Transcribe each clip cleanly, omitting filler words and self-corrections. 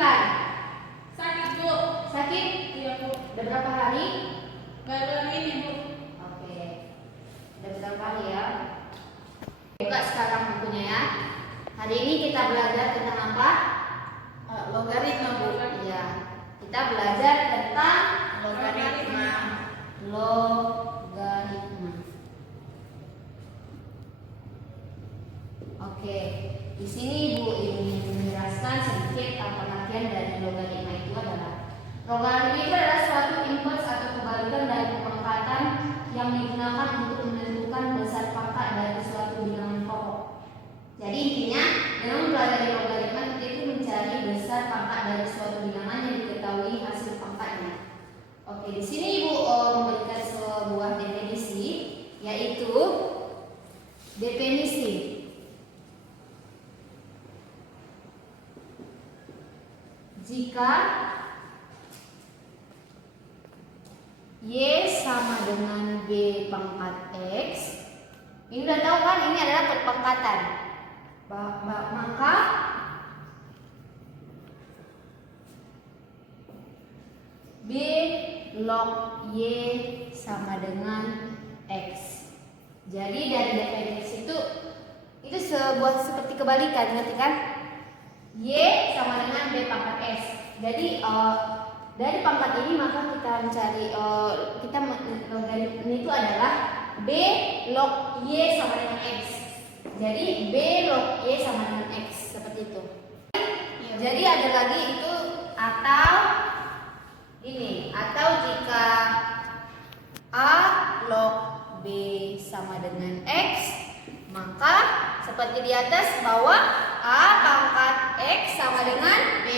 kesulitan? Sakit, Bu. Sakit? Iya, Bu. Udah berapa hari? Baru ini, Bu. Oke. Udah berapa hari ya? Buka sekarang bukunya ya. Hari ini kita belajar tentang apa? Logaritma, Bu. Iya. Kita belajar tentang Logaritma. Logaritma. Oke. Di sini Ibu ingin menjelaskan sedikit pengertian dari logaritma itu adalah logaritma itu adalah suatu impuls atau kebalikan dari pemangkatan yang digunakan untuk menentukan besar pangkat dari suatu bilangan pokok. Jadi intinya dengan mempelajari logaritma kita itu mencari besar pangkat dari suatu bilangan yang diketahui hasil pangkatnya. Oke, di sini Ibu memberikan sebuah definisi, yaitu definisi jika Y sama dengan B pangkat X, ini udah tahu kan, ini adalah perpangkatan. Maka B log Y sama dengan X. Jadi dari definisi itu seperti kebalikan, ngerti kan? Y sama dengan B pangkat S. Jadi dari pangkat ini maka kita mencari logaritma itu adalah B log Y sama dengan X. Jadi B log Y sama dengan X, seperti itu. Iya. Jadi ada lagi itu atau jika A log B sama dengan X, maka seperti di atas bahwa A pangkat X sama dengan B.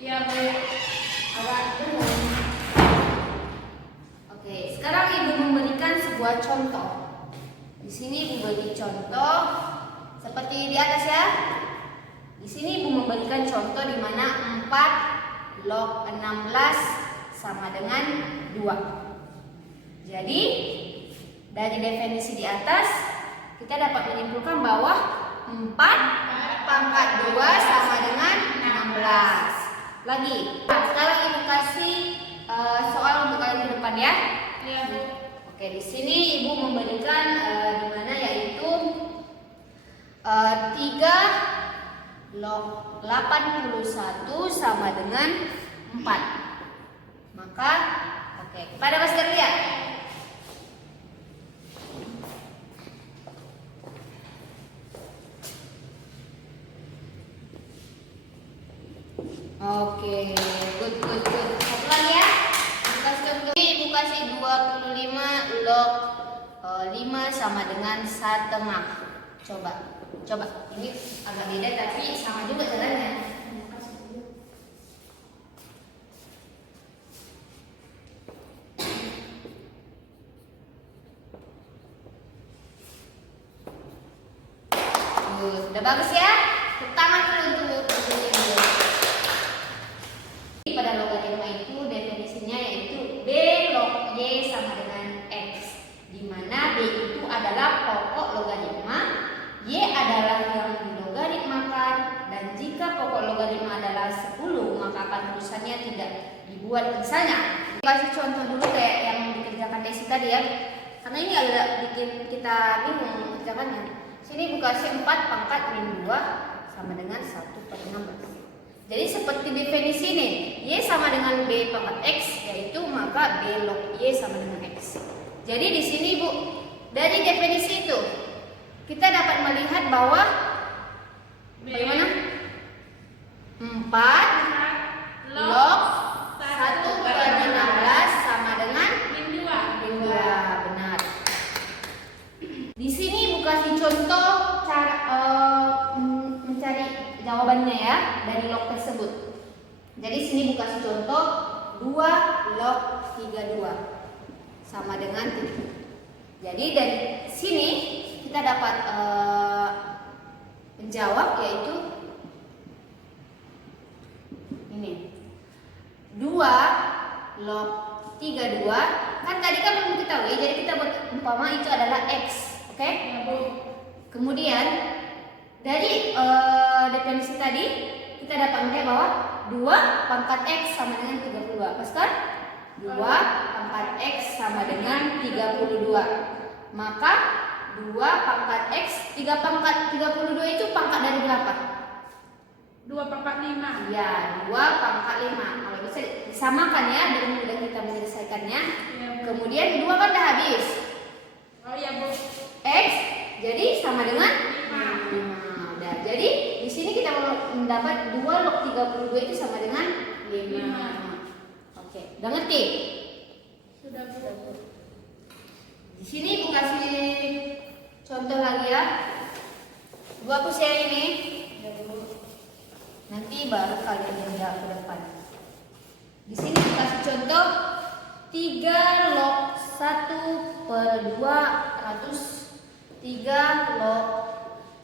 Iya, Bu. Oke, sekarang Ibu memberikan sebuah contoh. Di sini Ibu beri contoh seperti di atas ya. Di sini Ibu memberikan contoh di mana 4 log 16 sama dengan 2. Jadi dari definisi di atas kita dapat menyimpulkan bahwa 4 pangkat 2 sama dengan 16. Lagi. Nah, sekarang Ibu kasih soal untuk kalian ke depan ya. Iya, Bu. Oke, di sini Ibu memberikan di mana yaitu 3 log 81 sama dengan 4. Maka oke, pada Mas lihat. Oke, good. Satu lagi ya. Ibu kasih 25 log 5 sama dengan setengah. Coba. Ini agak beda tapi sama juga jalannya. Udah bagus ya? Tepuk tangan dulu untuk dulu. Pada logaritma itu definisinya yaitu B log Y sama dengan X, di mana B itu adalah pokok logaritma, Y adalah yang dilogaritmakan, dan jika pokok logaritma adalah 10 maka akan tulisannya tidak dibuat. Misalnya kasih contoh dulu kayak yang dikerjakan Desi tadi ya, karena ini agak bikin kita bingung mengerjakannya. Sini buka 4 pangkat min 2 sama dengan 1/16. Jadi seperti definisi ini, Y sama dengan B pangkat X, yaitu maka B log Y sama dengan X. Jadi di sini Bu, dari definisi itu kita dapat melihat bahwa bagaimana? 4 log 1/16 sama dengan min 2. Benar. Di sini Ibu kasih contoh cara mencari jawabannya ya dari log tersebut. Jadi sini Ibu kasih contoh 2 log 32 sama dengan 7. Jadi dari sini kita dapat menjawab yaitu ini 2 log 32 kan tadi kan belum diketahui, jadi kita buat umpama itu adalah X. Oke? Ya, Bu. Kemudian dari definisi tadi, kita dapat melihat bahwa 2 pangkat X sama dengan 32. Pas kan? 2 pangkat X sama dengan 32. Maka 2 pangkat X, 3 pangkat 32 itu pangkat dari berapa? 2 pangkat 5. Ya, 2 pangkat 5. Kalau bisa disamakan ya, dan mudah kita menyelesaikannya. Iya, Bu. Kemudian 2 kan udah habis. Oh iya, Bu. X jadi sama dengan 5. 5. Udah. Jadi di sini kita mendapat 2 log 32 itu sama dengan 5. Oke, udah ngerti? Sudah, Bu. Di sini Ibu kasih contoh lagi ya. Ibu hapus ya ini. Ya, Bu. Nanti baru kalian kerja ke depan. Di sini Ibu kasih contoh 3 log 1/200. 3 log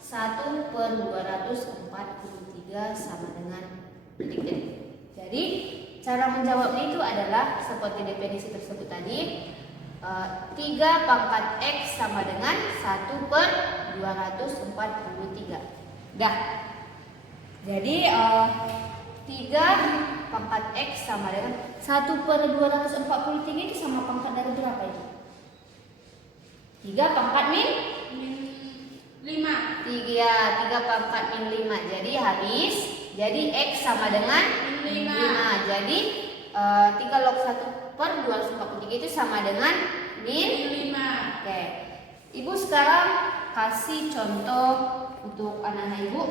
1/243 sama dengan titik. Jadi cara menjawabnya itu adalah seperti definisi tersebut tadi. 3 pangkat X sama dengan 1/243. Dah. Jadi 3 pangkat X sama dengan 1/243 itu sama pangkat dari berapa itu? 3 pangkat min 5. 3 pangkat min 5. Jadi habis. Jadi X sama dengan Min 5. 5. Jadi 3 log 1/243 itu sama dengan min. 5. Oke. Ibu sekarang kasih contoh untuk anak-anak Ibu.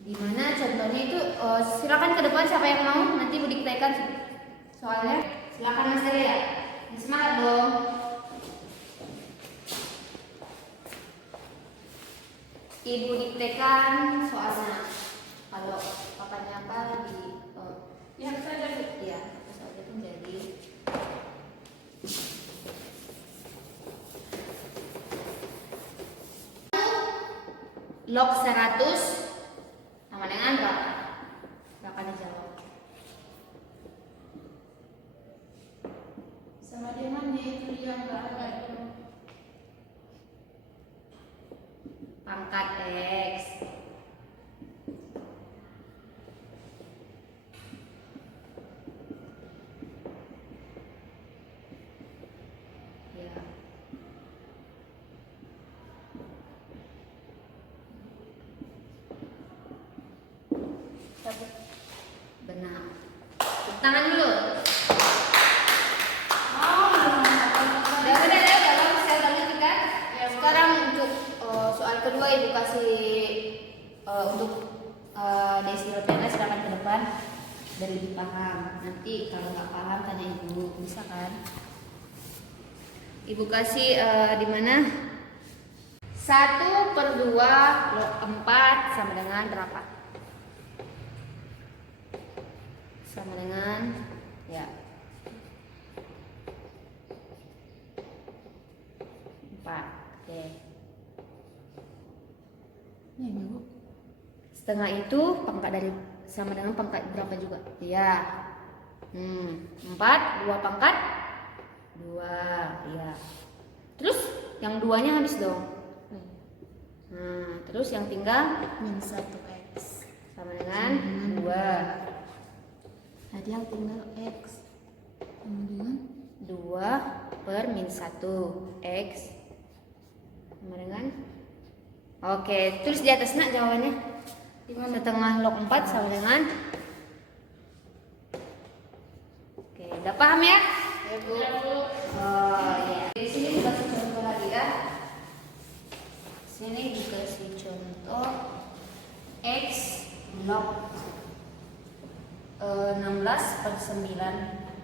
Di mana contohnya itu silakan ke depan siapa yang mau, nanti Ibu diktekan soalnya. Silakan Mas Arya. Semangat dong. Ibu diktekan soalnya. Kalau papanya apa di Ya, saja, Bu. ya, terus aja pun jadi. Log 100 sama dengan berapa? Silakan dijawab. Sama dengan yaitu yang berapa itu? Pangkat X. Ya. Benar. Tepuk tangan dulu. Udah bagus saya banget kan? Sekarang untuk soal kedua Ibu kasih untuk Desi Rotiana silakan ke depan dari lebih paham. Nanti kalau nggak paham tanya Ibu, bisa kan? Ibu kasih di mana? 1/2 log 4 sama dengan berapa? Sama dengan ya 4. Oke. Ini, Bu. Setengah itu pangkat dari sama dengan pangkat berapa juga? Ya. 4, 2 pangkat 2. Ya. Terus yang 2-nya habis dong. Terus yang tinggal Min 1X. sama dengan 2. Tadi yang tinggal X. Sama dengan 2/-1 X sama dengan. Oke, tulis di atas nak jawabannya. Setengah log 4 sama dengan. Oke, udah paham ya? Ya, Bu. Oh ya. Di sini dikasih contoh lagi ya. Sini dikasih contoh X log 16/9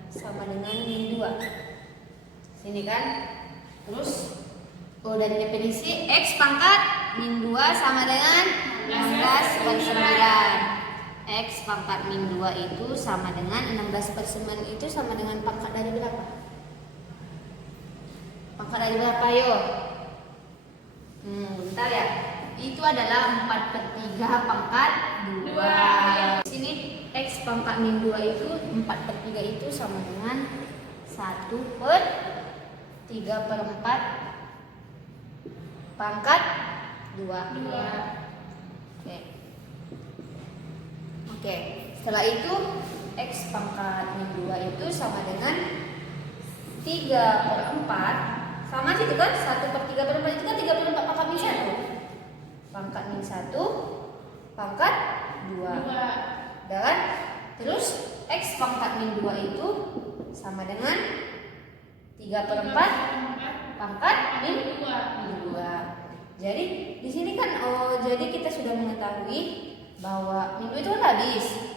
sama dengan min 2. Sini kan. Terus dari definisi X pangkat min 2 sama dengan 16/9. X pangkat min 2 itu sama dengan 16/9 itu sama dengan pangkat dari berapa? Pangkat dari berapa yo? Bentar ya. Itu adalah 4/3 pangkat 2. Di sini X pangkat min 2 itu 4/3 itu sama dengan 1/3/4 pangkat 2. Oke. Oke, setelah itu X pangkat min 2 itu sama dengan 3/4. Sama sih itu kan, 1/3/4 itu kan 3/4 pangkat min 1. Pangkat min 1 pangkat 2. Dan terus X pangkat min 2 itu sama dengan 3/4 pangkat min 2. Jadi di sini kan jadi kita sudah mengetahui bahwa min 2 itu kan habis.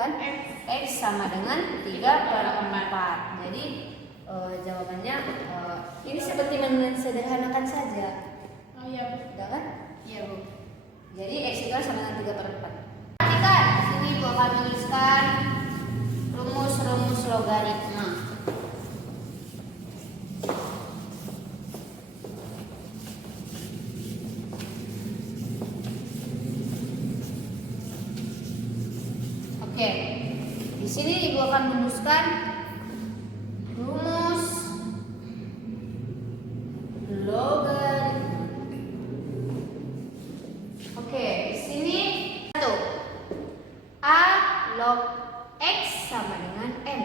Kan X sama dengan 3/4. Jadi jawabannya ini seperti mensederhanakan saja. Oh iya, Udah kan? iya Bu. Jadi X itu sama dengan 3/4. Perhatikan, di sini Ibu akan menuliskan rumus-rumus logaritma. Oke, di sini Ibu akan menuliskan rumus logaritma. Oke, di sini 1. A log X sama dengan M.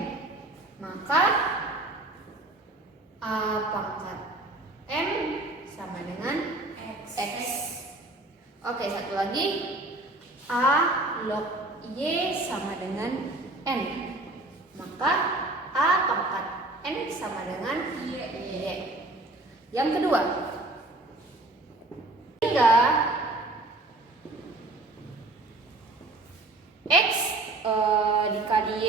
Maka A pangkat M sama dengan X. Oke, satu lagi. A log Y sama dengan N. Maka A pangkat N sama dengan Y. Yang kedua, hingga X dikali Y,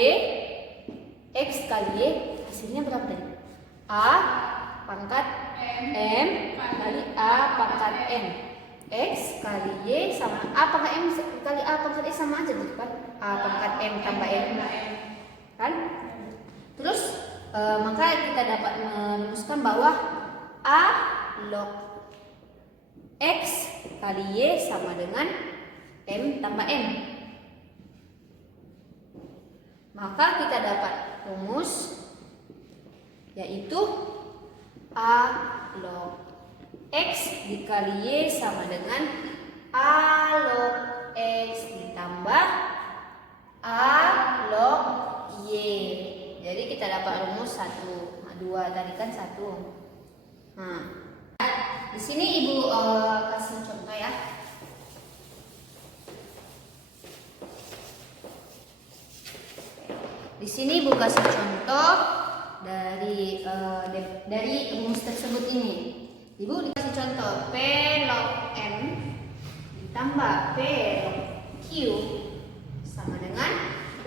X kali Y hasilnya berapa tadi? A pangkat M kali A pangkat N. X kali Y sama A pangkat M kali A pangkat Y sama aja gitu kan? A pangkat M tambah N kan? Terus maka kita dapat merumuskan bahwa A log X kali Y sama dengan M tambah N. Maka kita dapat rumus yaitu A log X dikali Y sama dengan A log X ditambah A log Y. Jadi kita dapat rumus 1. Nah, 2 tadi kan 1. Nah, di sini Ibu kasih contoh ya. Di sini Ibu kasih contoh dari rumus tersebut ini. Ibu dikasih contoh P log M ditambah P log Q sama dengan P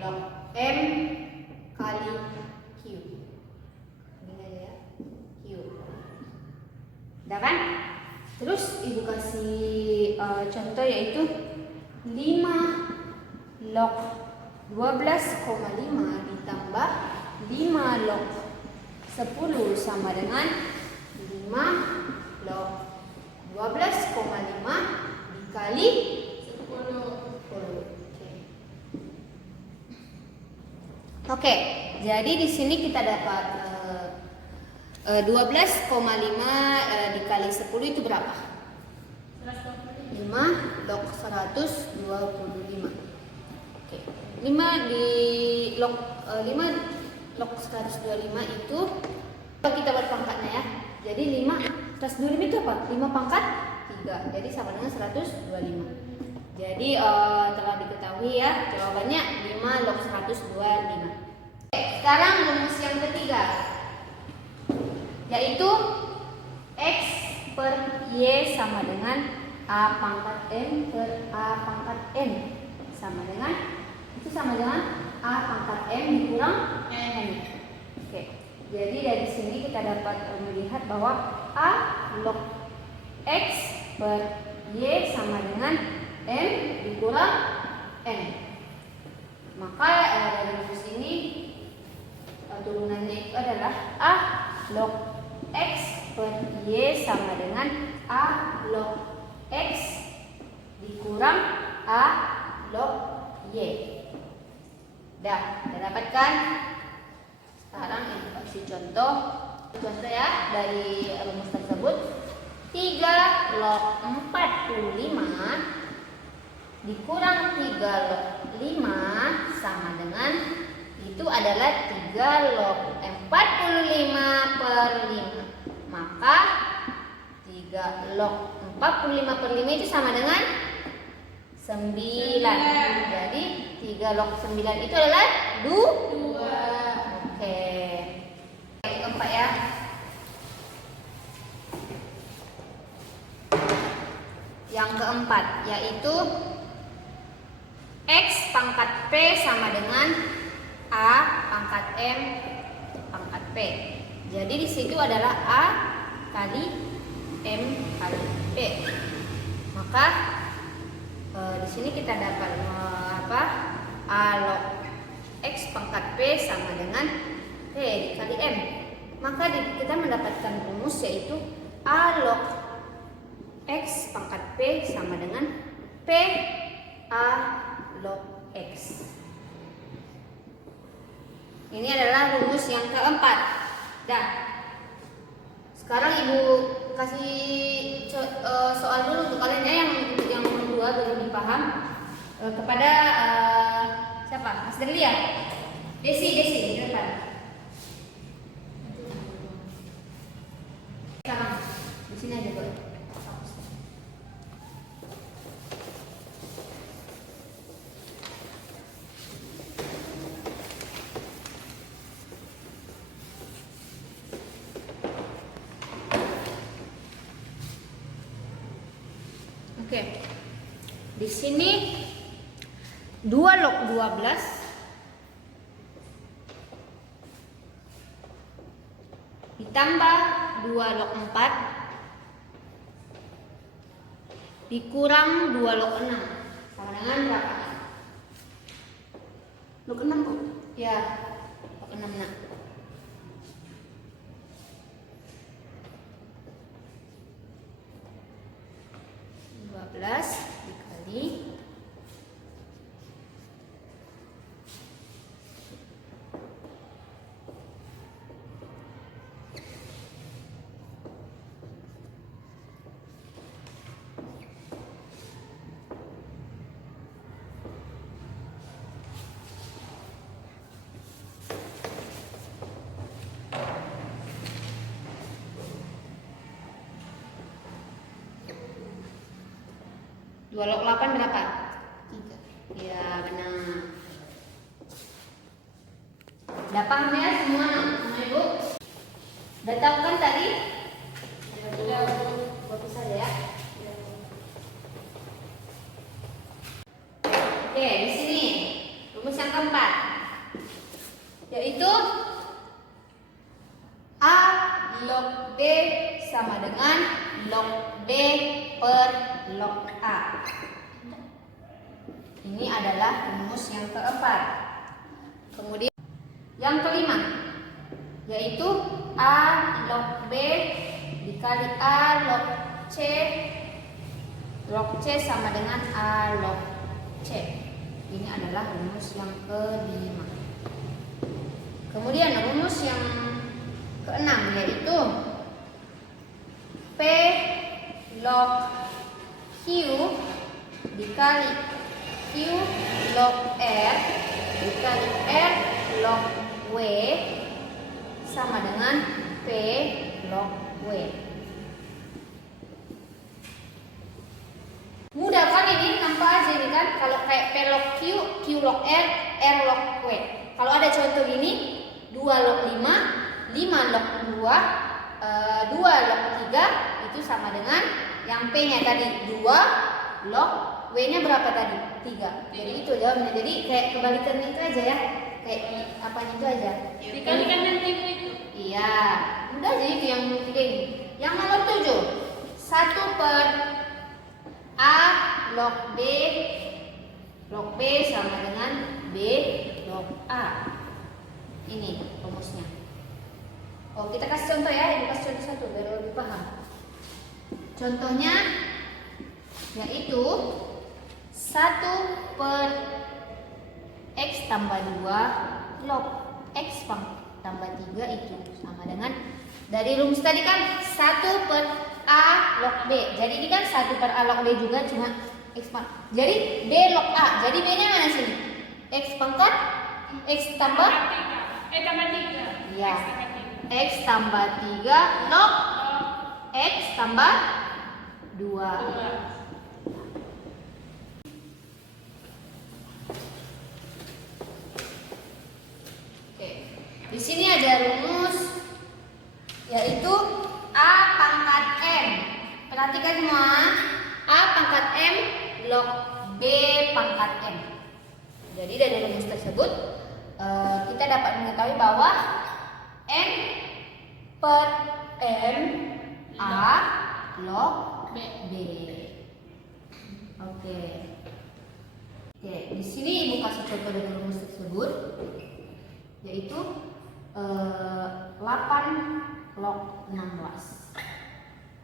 log M kali Q. Ini aja ya, Q. Udah kan? Terus Ibu kasih contoh yaitu 5 log 12,5 ditambah 5 log 10 sama dengan 5 log 12,5 dikali 10. Oke, jadi di sini kita dapat 12,5 dikali 10 itu berapa? 5 log 125. Oke. 5 di log 5 log 125 itu kalau kita buat pangkatnya ya. Jadi 5 125 itu apa? 5 pangkat 3. Jadi sama dengan 125. Jadi telah diketahui ya jawabannya 5 log 125. Oke, sekarang rumus yang ketiga yaitu X per Y sama dengan A pangkat M per A pangkat N sama dengan A pangkat M dikurang N. Oke, jadi dari sini kita dapat melihat bahwa A log X per Y sama dengan M dikurang N. Maka dari rumus ini turunannya itu adalah A log X per Y sama dengan A log X dikurang A log Y. Dah, kita dapatkan. Sekarang Ibu kasih contoh ya dari rumus tersebut. 3 log 45 dikurang 3 log 5 sama dengan itu adalah 3 log 45 per 5. Maka 3 log 45 per 5 itu sama dengan 9. Jadi 3 log 9 itu adalah 2. Oke. Yang keempat ya. Yang keempat yaitu X pangkat P sama dengan A pangkat M pangkat P. Jadi di situ adalah A kali M kali P. Maka di sini kita dapat A log X pangkat P sama dengan P dikali M. Maka kita mendapatkan rumus yaitu A log X pangkat P sama dengan P A log X. Ini adalah rumus yang keempat. Dah. Sekarang Ibu kasih soal dulu untuk kalian ya yang kedua belum dipaham kepada siapa? Mas Delia. Desi di depan. Sekarang di sini aja boleh. Oke. Di sini 2 log 12 ditambah 2 log 4 dikurang 2 log 6 sama dengan berapa? Log 6 kok? Ya, log 6 nak. 12 dikali 2 log 8 berapa? 3. Ya, benar. Udah paham ya semua Ibu? Udah tahu kan tadi? Udah. Fokus saja ya. Oke, di sini rumus yang keempat yaitu A log D sama dengan log D per log A. Ini adalah rumus yang keempat. Kemudian yang kelima yaitu A log B dikali A log C. Log C sama dengan A log C. Ini adalah rumus yang kelima. Kemudian rumus yang keenam yaitu P log Q dikali Q log R dikali R log W sama dengan P log W. Mudah kan ini, nampak aja ini kan, kalau kayak P log Q, Q log R, R log W. Kalau ada contoh gini 2 log 5, 5 log 2, 2 log 3 itu sama dengan yang P-nya tadi 2 log W-nya berapa tadi? 3. Jadi itu jawabnya. Jadi kayak kebalikannya itu aja ya. Kayak apanya itu aja. Dikalikan nanti itu. Iya, udah aja itu yang ketiga ini. Yang nomor 7. 1 per A log B sama dengan B log A. Ini rumusnya. Oh, kita kasih contoh ya, Ibu kasih contoh satu biar lebih paham. Contohnya yaitu 1 per X tambah 2 log X tambah 3 itu sama dengan dari rumus tadi kan 1 per A log B. Jadi ini kan 1/A log B juga cuma X pangkat. Jadi B log A. Jadi B-nya mana sini? X pangkat X tambah Tambah 3. Iya. X tambah 3. X tambah 3 log X tambah 2. 2. Oke. Di sini ada rumus yaitu A pangkat M. Perhatikan semua. A pangkat M log B pangkat M. Jadi dari rumus tersebut kita dapat mengetahui bahwa N per M A log B. Oke. Oke, di sini Ibu kasih contoh dari rumus tersebut yaitu 8 log 16.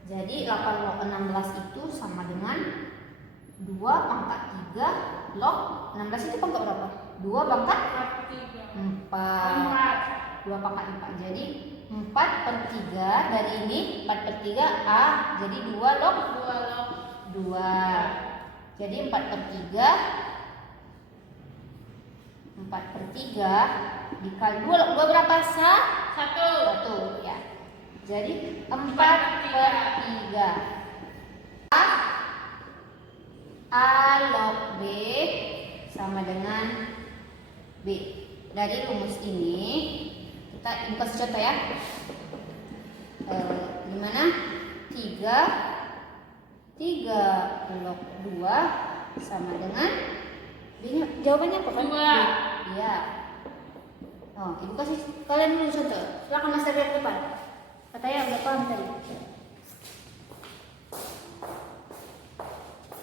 Jadi 8 log 16 itu sama dengan 2 pangkat 3 log 16 itu pangkat berapa? 2 pangkat 4. 2 pangkat 4. Jadi 4/3 dari ini 4/3 A. Jadi 2 log 2. Jadi 4/3 dikali 2 log 2 berapa? 1 ya. Jadi 4/3 A log B sama dengan B. Dari rumus ini kita kasih contoh ya. Gimana? 3 log 2 sama dengan jawabannya apa kan? 2. Iya. Oh, Ibu kasih kalian dulu contoh. Silakan Mas dari depan. Katanya udah paham tadi.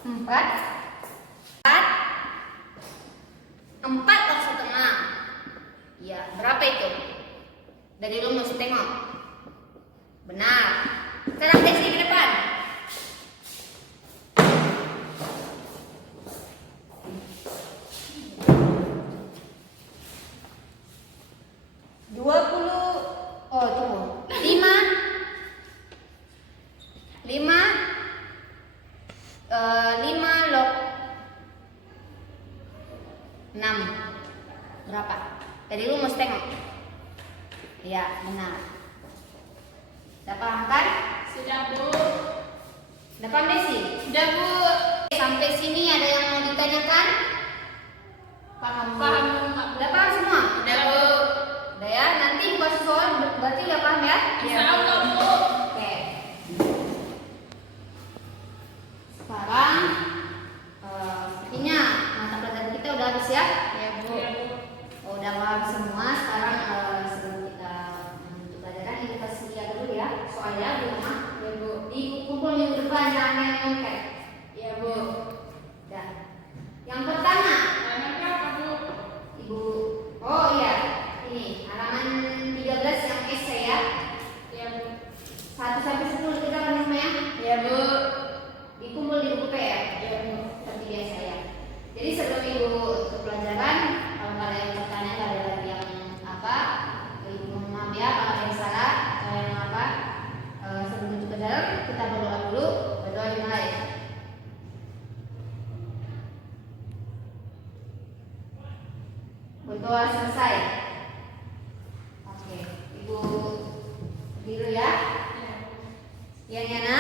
4 log 1/6. Ya, berapa itu? Dari rumus tengok. Benar. Sekarang Desi ke depan. 5 log 6 berapa? Dari rumus tengok. Ya, benar. Sudah paham kan? Sudah, Bu. Sudah paham Desi? Sudah, Bu. Sampai sini ada yang mau ditanyakan? Paham? Paham, Bu. Udah paham semua? Sudah, Bu. Udah ya, nanti buat soal berarti udah paham ya? Insyaallah, Bu. Oke. Sekarang sepertinya mata pelajaran kita udah habis ya? Ya, Bu. Oh, udah paham semua. Sekarang sebelum kita menutup pelajaran ini kita lihat dulu ya soalnya di rumah. Ya, Bu. Dikumpul minggu depan jangan yang nyontek. Ya, Bu. Ya. Yang pertama, Halaman berapa, Bu? Ibu. Oh iya, ini halaman 13 yang essay ya. Ya, Bu. 1 sampai 10 kita kan semua ya. Ya, Bu. Dikumpul di buku PR. Ya, Bu. Seperti biasa ya. Jadi sebelum Ibu ke pelajaran, kalau nggak ada yang bertanya, nggak ada lagi yang apa, Ibu mohon maaf ya kalau ada yang salah atau yang apa. Sebelum menuju ke dalam, kita berdoa dulu. Berdoa dimulai. Berdoa selesai. Oke, Ibu biru ya. Sekian ya, Nak.